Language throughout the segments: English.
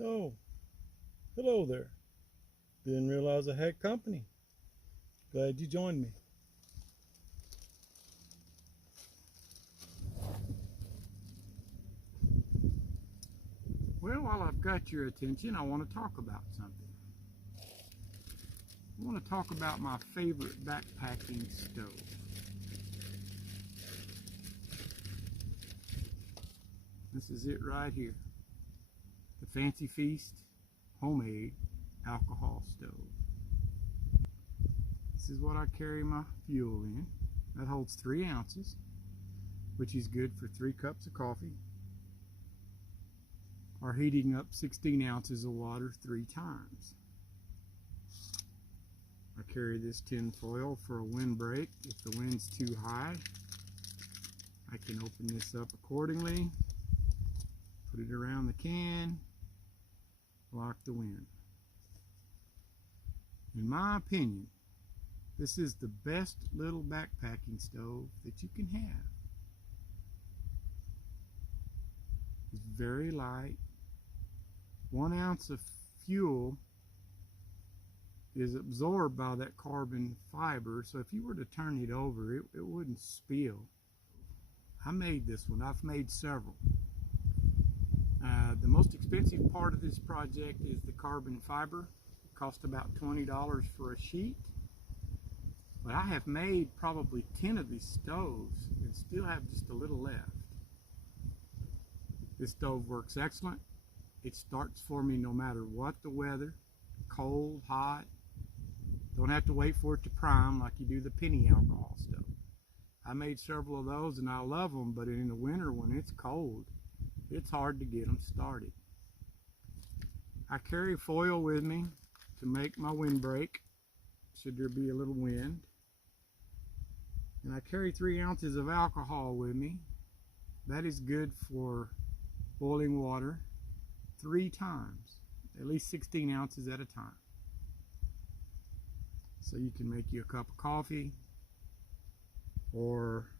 Oh, hello there. Didn't realize I had company. Glad you joined me. Well, while I've got your attention, I want to talk about something. I want to talk about my favorite backpacking stove. This is it right here. The Fancy Feast homemade alcohol stove. This is what I carry my fuel in. That holds 3 ounces, which is good for 3 cups of coffee, or heating up 16 ounces of water 3 times. I carry this tin foil for a windbreak. If the wind's too high, I can open this up accordingly, put it around the can, block the wind. In my opinion, this is the best little backpacking stove that you can have. It's very light. 1 ounce of fuel is absorbed by that carbon fiber, so if you were to turn it over, it wouldn't spill. I made this one. I've made several. The most expensive part of this project is the carbon fiber. It cost about $20 for a sheet. But I have made probably 10 of these stoves and still have just a little left. This stove works excellent. It starts for me no matter what the weather, cold, hot. Don't have to wait for it to prime like you do the penny alcohol stove. I made several of those and I love them, but in the winter when it's cold, it's hard to get them started. I carry foil with me to make my windbreak, should there be a little wind. And I carry 3 ounces of alcohol with me. That is good for boiling water 3 times, at least 16 ounces at a time. So you can make you a cup of coffee or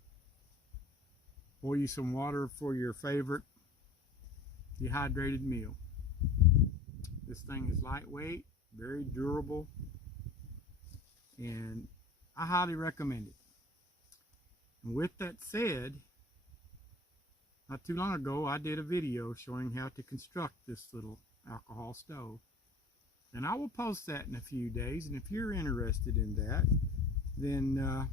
pour you some water for your favorite dehydrated meal. This thing is lightweight, very durable, and I highly recommend it. And with that said, not too long ago I did a video showing how to construct this little alcohol stove. And I will post that in a few days, and if you're interested in that, then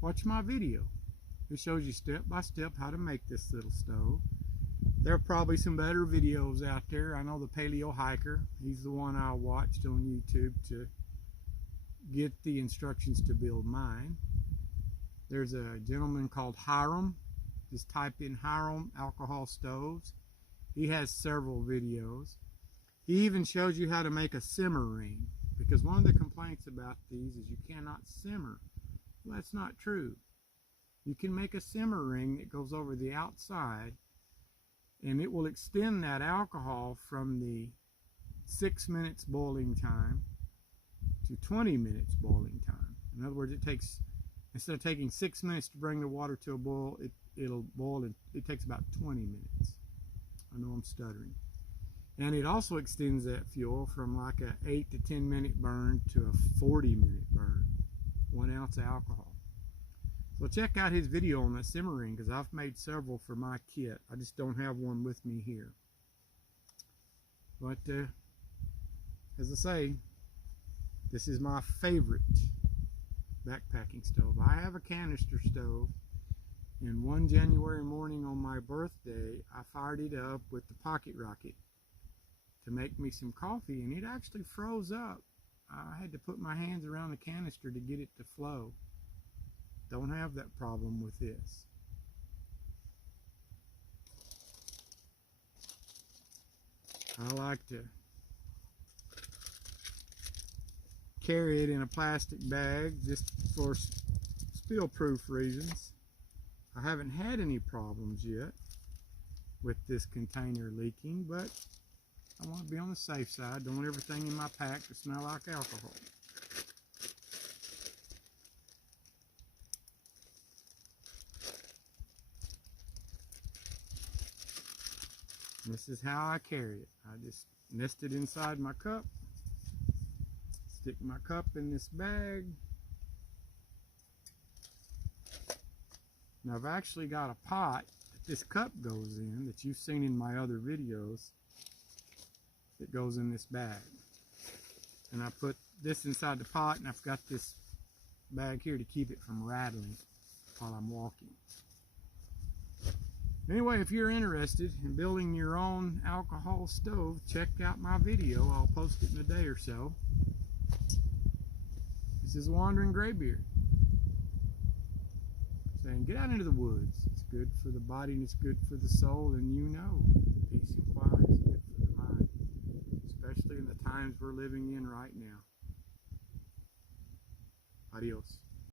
watch my video. It shows you step by step how to make this little stove. There are probably some better videos out there. I know the Paleo Hiker, he's the one I watched on YouTube to get the instructions to build mine. There's a gentleman called Hiram. Just type in Hiram alcohol stoves. He has several videos. He even shows you how to make a simmer ring, because one of the complaints about these is you cannot simmer. Well, that's not true. You can make a simmer ring that goes over the outside, and it will extend that alcohol from the 6 minutes boiling time to 20 minutes boiling time. In other words, it takes, instead of taking 6 minutes to bring the water to a boil, it'll boil and it takes about 20 minutes. I know I'm stuttering. And it also extends that fuel from like an 8 to 10 minute burn to a 40 minute burn. 1 ounce of alcohol. So check out his video on that simmer ring, because I've made several for my kit. I just don't have one with me here. But as I say, this is my favorite backpacking stove. I have a canister stove, and one January morning on my birthday, I fired it up with the pocket rocket to make me some coffee, and it actually froze up. I had to put my hands around the canister to get it to flow. Don't have that problem with this. I like to carry it in a plastic bag just for spill-proof reasons. I haven't had any problems yet with this container leaking, but I want to be on the safe side. Don't want everything in my pack to smell like alcohol. This is how I carry it. I just nest it inside my cup, stick my cup in this bag. Now I've actually got a pot that this cup goes in that you've seen in my other videos that goes in this bag. And I put this inside the pot, and I've got this bag here to keep it from rattling while I'm walking. Anyway, if you're interested in building your own alcohol stove, check out my video. I'll post it in a day or so. This is Wandering Graybeard saying, get out into the woods. It's good for the body and it's good for the soul, and you know, peace and quiet is good for the mind, especially in the times we're living in right now. Adios.